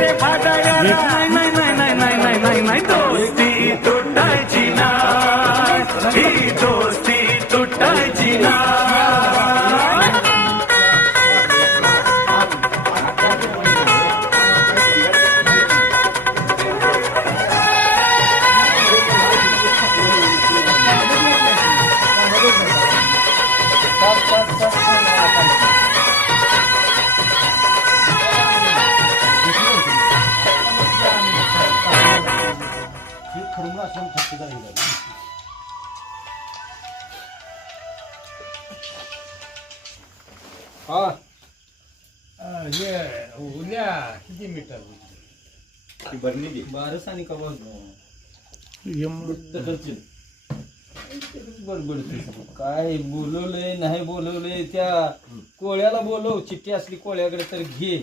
रे भाटाऱ्याला नाही नाही नाही नाही नाही नाही नाही नाही दोस्ती तुटायची नाही ही दोस्ती तुटायची नाही उद्या किती मीटर बरणी दे 12 आणि का बडबड काय बोलवलंय नाही बोलवलंय त्या कोळ्याला बोलव चिठ्ठी असली कोळ्याकडे तर घे